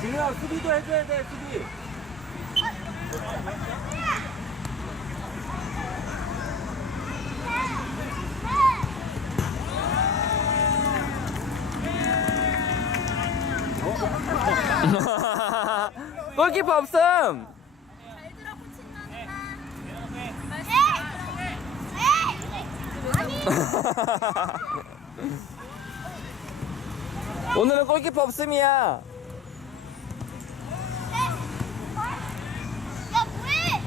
진우야 수비도 해줘야 돼 수비 골키퍼 없음. 잘 들어 오늘은 골키퍼 없음이야. 야 뭐해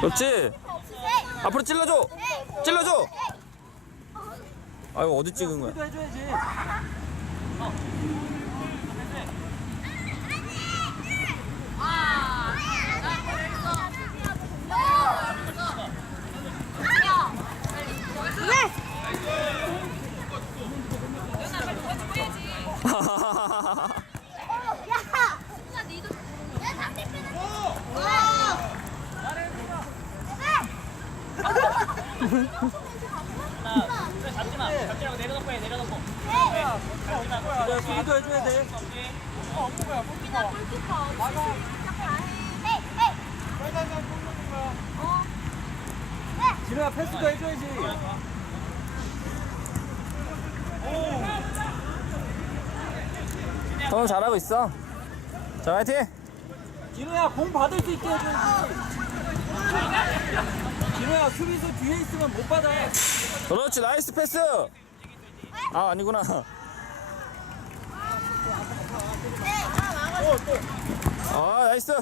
그렇지. 앞으로 찔러줘. 찔러줘. 아이고 어디 찍은 거야? 진우야 패스도 해줘야지 형 잘하고 있어. 자 화이팅. 진우야 공 받을 수 있게 해줘야지 야 수비수 뒤에 있으면 못 받아 그렇지 나이스 패스. 아 아니구나. 아 나이스.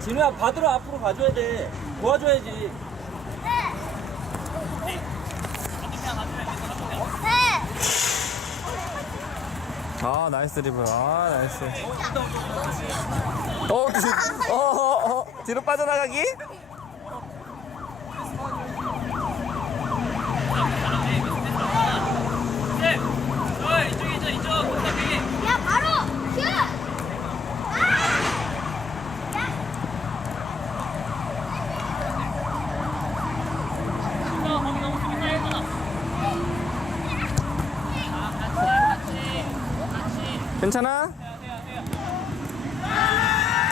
진우야 받으러 앞으로 가줘야 돼 도와줘야지 아 나이스 드리블. 아 나이스. 어, 뒤, 어, 어, 어, 뒤로 빠져나가기? 괜찮아?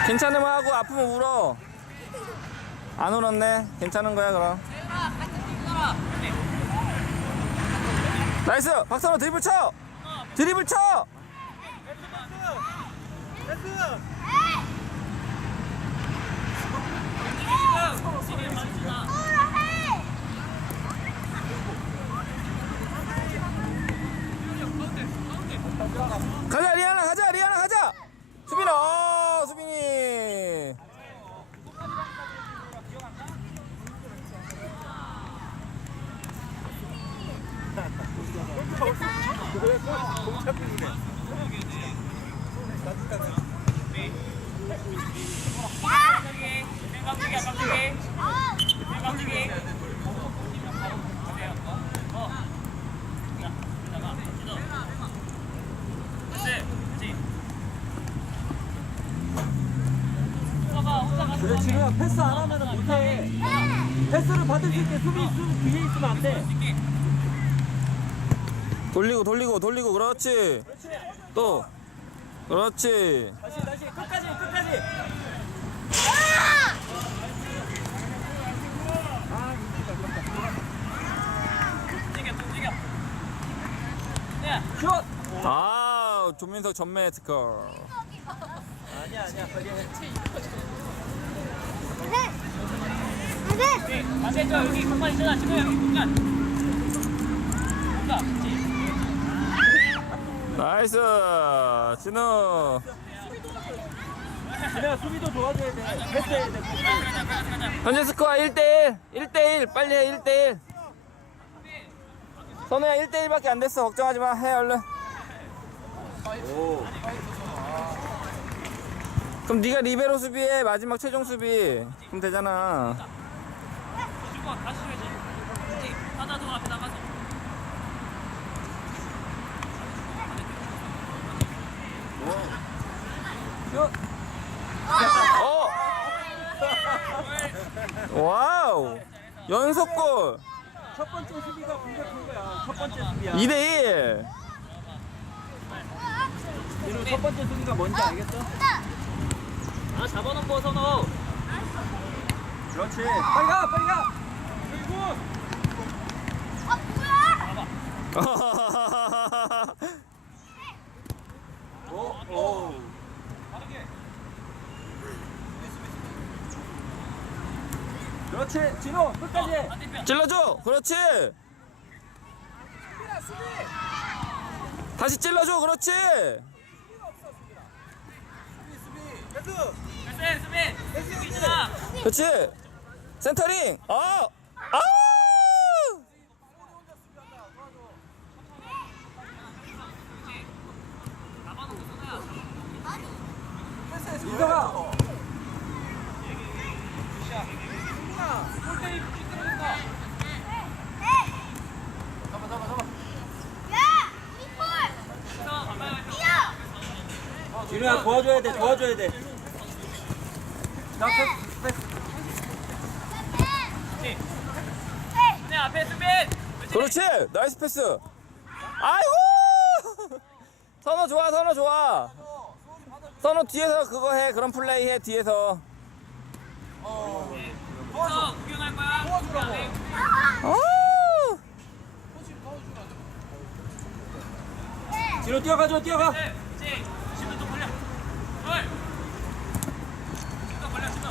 괜찮으면 하고 아프면 울어. 안 울었네. 괜찮은 거야 그럼. 나이스. 박선호 드리블 쳐. 드리블 쳐. 가자 리아나 가자 리아나 가자. 수빈아 어, 수빈이. 그래 진우야 패스 안 하면 못해 패스를 받을 수 있게 수비수 뒤에 있으면 안돼 돌리고 돌리고 돌리고 그렇지. 또 그렇지. 다시 다시 끝까지 끝까지 슛! 아 조민석 전매 특허. 아니야 아니야 해. 맞아, 여기 공간 있잖아. 지금 여기 공간. 공간. 그렇지. 나이스 진우. 진우야 수비도 도와줘야 돼 패스해야 돼. 현재 스코어 1대1 1대1 빨리 해 1대1 선우야 1대1밖에 안 됐어 걱정하지 마해 얼른 오 그럼 네가 리베로 수비해 마지막 최종 수비 그럼 되잖아 주고 다시 줘야지. 그렇지. 하나도 앞에 나가서. 슛! 어 와우 연속골 첫 번째 수비가 공격한 거야. 첫 번째 수비야. 2대1 진우 첫 번째 수비가 뭔지 알겠어? 아 잡아놓고 선호. 그렇지. 빨리 가, 빨리 가. 아 그렇지, 진호 끝까지. 찔러줘 그렇지 다시 찔러줘 그렇지 수비. 수비. 그렇지 센터링 어! 아! 민서가. 야 뛰어. 진우야 도와줘야 돼, 도와줘야 돼. 자, 패스, 패스. 네 앞에 수비. 그렇지 나이스 패스 아이고 선호 좋아 선호 좋아 선호 뒤에서 그거 해 그런 플레이 해 뒤에서 서 구경할 거야. 도와주라고. 어! 진호 뛰어가 줘, 뛰어가. 네. 이제 신도 좀 벌려. 헐. 신도 벌려 신도.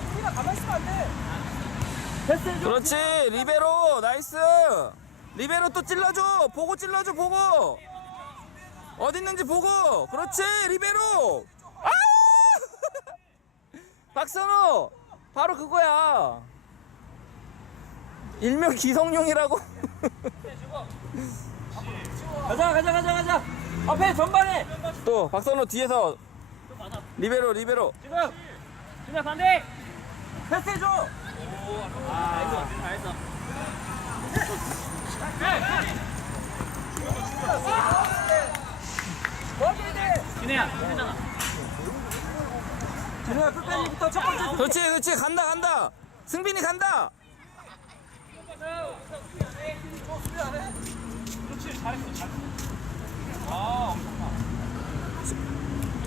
패스해줘. 그렇지 리베로 나이스 리베로 또 찔러줘 보고 찔러줘 보고 어디 있는지 보고 그렇지 리베로 아 박선호 바로 그거야 일명 기성용이라고 가자, 가자, 가자, 가자. 앞에 전방에. 또 박선호 뒤에서 리베로 리베로 지금 준야 반대. 패스해줘. 아 이거 잘했어. 도와줘야 돼. 준혜야 힘들잖아. 진우야 끝까지부터 첫 번째 수비. 그렇지 그렇지. 간다 간다. 승빈이 간다.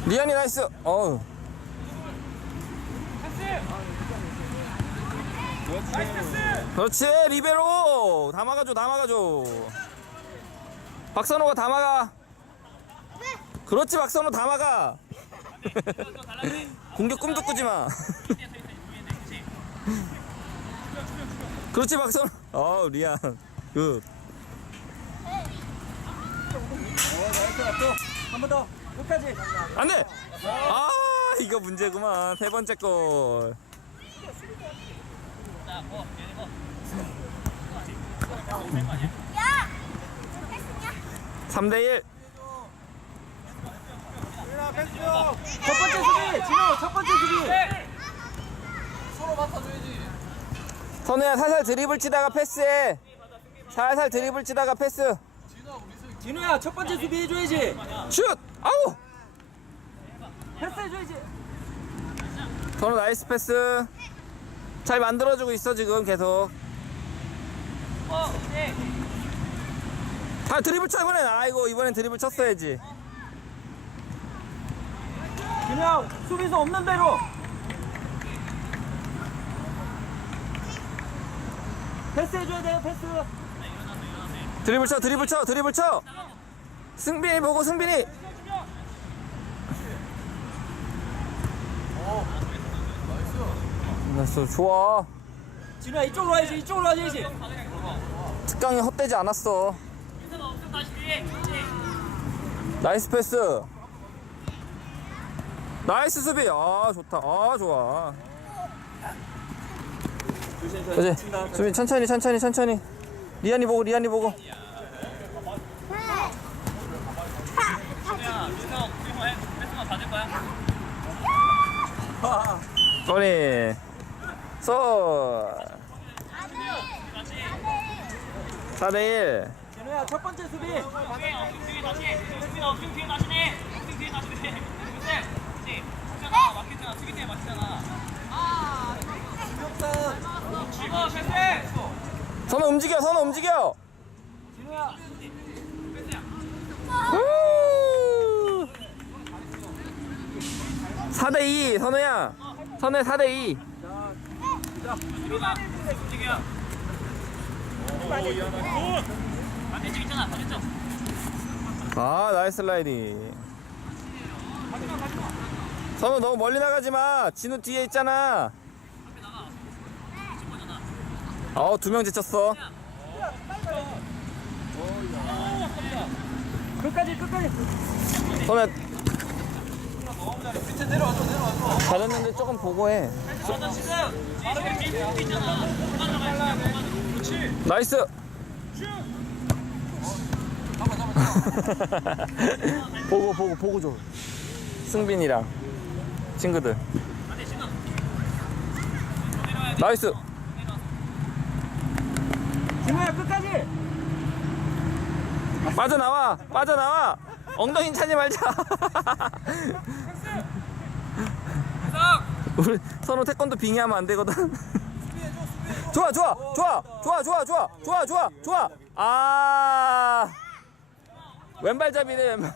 리안이 나이스. 어우. 그렇지 리베로. 다 막아줘 다 막아줘. 박선호가 다 막아. 그렇지 박선호 다 막아 공격 꿈도 꾸지 마 그렇지 박선호 어 리안 굿 한번 더. 끝까지. 안 돼 아 이거 문제구만 세 번째 골 자뭐 얘네 뭐. 야. 패스냐? 3대 1 첫 번째 수비. 진우 첫 번째 수비. 선우야 살살 드리블 치다가 패스해 살살 드리블 치다가 패스 진우야 첫 번째 수비 해줘야지. 슛 아우 패스 해줘야지. 선우 나이스 패스 잘 만들어주고 있어 지금 계속 어 네. 다 드리블 쳐 이번엔 아이고 이번엔 드리블 쳤어야지 진우야 수비수 없는 대로. 패스 해줘야 돼요 패스. 드리블 쳐 드리블 쳐 드리블 쳐 승빈이 보고 승빈이 나이스 좋아 진우야 이쪽으로 와야지 이쪽으로 와야지. 특강이 헛되지 않았어. 나이스 패스 나이스 수비 아 좋다 아 좋아 그지 수비 천천히 천천히 천천히 리안이 보고 리안이 보고. 꼬리 쏘 같이. 4대1 진우야 첫 번째 수비. 엉뚱 뒤에 다시 해. 엉뚱 뒤에 다시 해. 엉뚱 뒤에 다시 해. 선아 움직여, 선우 움직여! 진호야! 우! 4대2, 선우야! 선우 4대2. 일어나, 움직여. 반대쪽 있잖아, 반대쪽. 아, 나이스 라이딩. 가지마, 가지마. 선우 너무 멀리 나가지 마. 진우 뒤에 있잖아. 어 두 명 지쳤어. 끝까지 끝까지. 선우야. 잘했는데 조금 보고 해. 너 지금 빠르게 게임 수 있잖아 그만 들어가 그렇지 나이스. 보고 보고 보고 줘. 승빈이랑 친구들. 나이스. 진우야 끝까지! 빠져나와 빠져나와. 엉덩이 차지 말자. 우리 서로 태권도 빙의하면 안 되거든. 좋아 좋아 좋아 좋아 좋아 좋아 좋아 좋아 좋아. 아. 왼발잡이네 왼발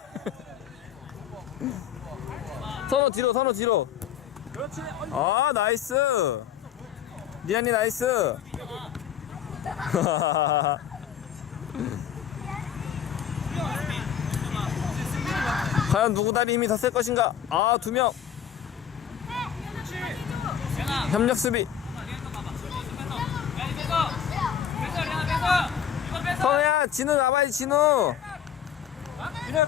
선호 뒤로 선호 뒤로. 그렇지 아 나이스. 리안이 나이스. 과연 누구 다리 힘이 더 셀 것인가? 아 두명. 협력 수비. 선우야 진우 나와야지 진우.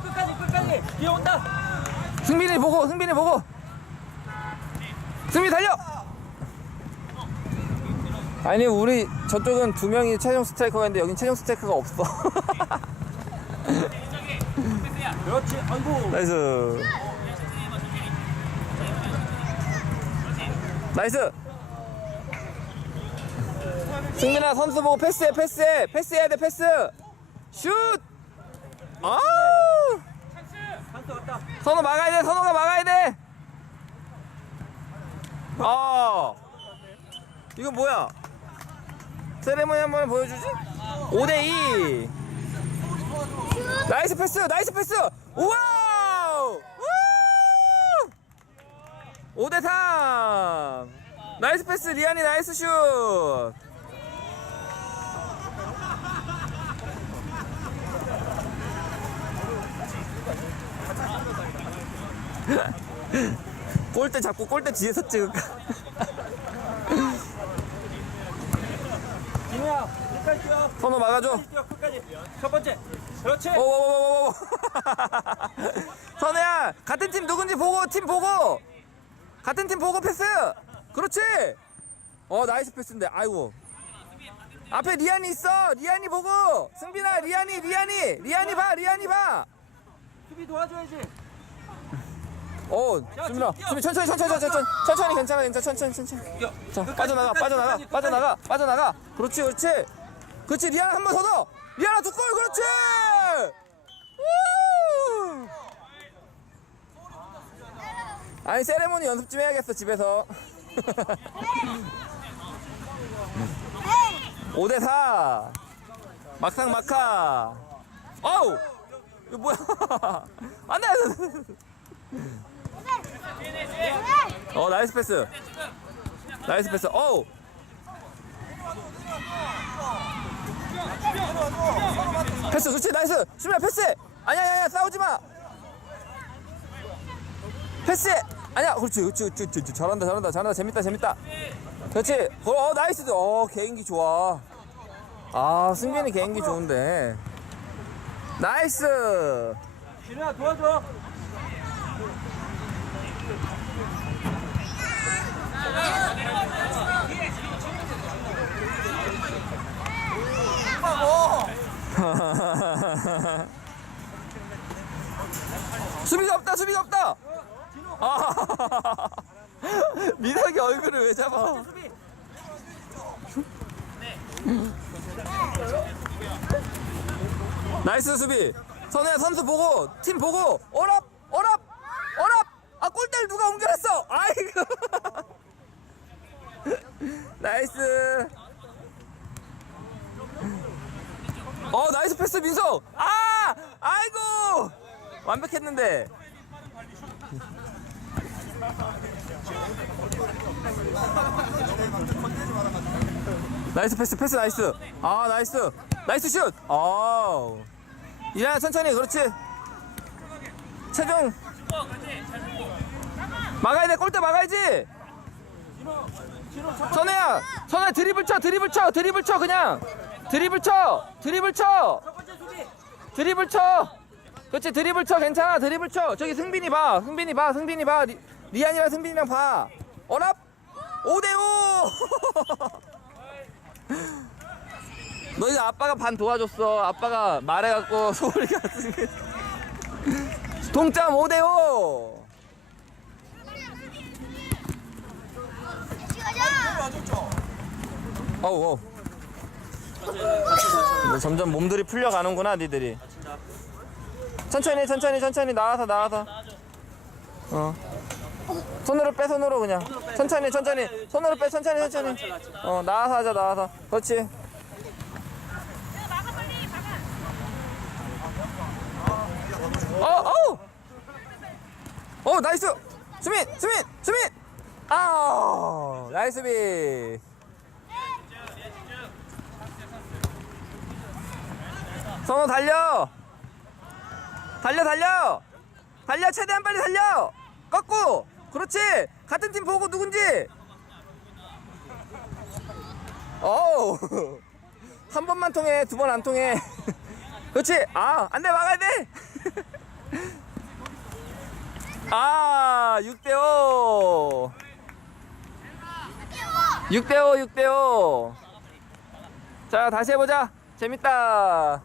끝까지 끝까지. 뒤에 온다 승빈이 보고 승빈이 보고. 승빈 달려! 아니 우리 저쪽은 두 명이 최종 스트라이커가 있는데 여긴 최종 스트라이커가 없어. 그렇지 아이고. 나이스. 나이스. 승민아 선수 보고 패스해 패스해. 패스해야 돼 패스. 슛! 아우 찬스 왔다 선우 막아야 돼 선우가 막아야 돼. 아, 이거 뭐야? 세레모니 한 번 보여주지? 5대2 나이스 패스 나이스 패스. 우와우! 5대3 나이스 패스 리안이 나이스 슛 골대 잡고 골대 뒤에서 찍을까? 진우야 끝까지 뛰어. 선우 막아줘. 끝까지 뛰어 끝까지. 첫 번째. 그렇지. 오오오오오 선우야 같은 팀 누군지 보고 팀 보고. 같은 팀 보고 패스. 그렇지. 어 나이스 패스인데 아이고. 앞에 리안이 있어. 리안이 보고. 승빈아 리안이 리안이. 리안이 봐 리안이 봐어 수비 도와줘야지 승빈아 승빈 천천히 천천히 천천히 천천히. 괜찮아 괜찮아 천천히 천천히. 자 빠져나가 빠져나가 빠져나가 빠져나가. 그렇지 그렇지. 그렇지 리안 한번 더 넣어 리안아 두골 그렇지! 우! 아니 세레모니 연습 좀 해야겠어 집에서. 5대 4 막상 막하. 어우! 이거 뭐야? 안 돼 어 나이스 패스. 나이스 패스. 어우 패스 좋지 나이스. 수미야 패스! 아니야 아니야 아니야 싸우지 마! 패스! 아니야 그렇지 그렇지 그렇지, 그렇지. 잘한다 잘한다 잘한다. 재밌다 재밌다. 그렇지. 어, 어 나이스. 어 개인기 좋아. 아 승빈이 개인기 좋은데. 나이스! 진우야 도와줘 수비가 없다 수비가 없다! 아 민혁이 얼굴을 왜 잡아? 나이스 수비. 선우야 선수 보고 팀 보고 어랍 어랍 어랍 아 골대를 누가 옮겨놨어? 아이고 나이스. 어 나이스 패스 민석 아 아이고. 완벽했는데. 나이스 패스 패스 나이스. 아 나이스. 나이스 슛 아 이란아 천천히. 그렇지. 최종. 막아야 돼. 골대 막아야지 선우야 선우야 드리블 쳐 드리블 쳐 드리블 쳐 그냥. 드리블 쳐 드리블 쳐. 드리블 쳐. 그렇지 드리블 쳐 괜찮아 드리블 쳐. 저기 승빈이 봐 승빈이 봐 승빈이 봐. 리, 리안이랑 승빈이랑 봐. 어랍 5대5 너희 아빠가 반 도와줬어. 아빠가 말해갖고 소리가 지금 동점 5대5 다시 가자. 어우 어우. 점점 몸들이 풀려가는구나 니들이. 천천히 천천히 천천히. 나와서 나와서. 어. 손으로 빼 손으로 그냥. 천천히 천천히. 손으로 빼 천천히 천천히. 어 나와서 하자 나와서. 그렇지. 어어 어 나이스! 수민 수민 수민! 아 나이스 비 성호 달려. 달려 달려. 달려 최대한 빨리 달려. 꺾고. 그렇지. 같은 팀 보고 누군지. 어우. 한 번만 통해 두 번 안 통해. 그렇지. 아 안돼. 막아야 돼 아 6대5 6대5 6대5 자 다시 해보자. 재밌다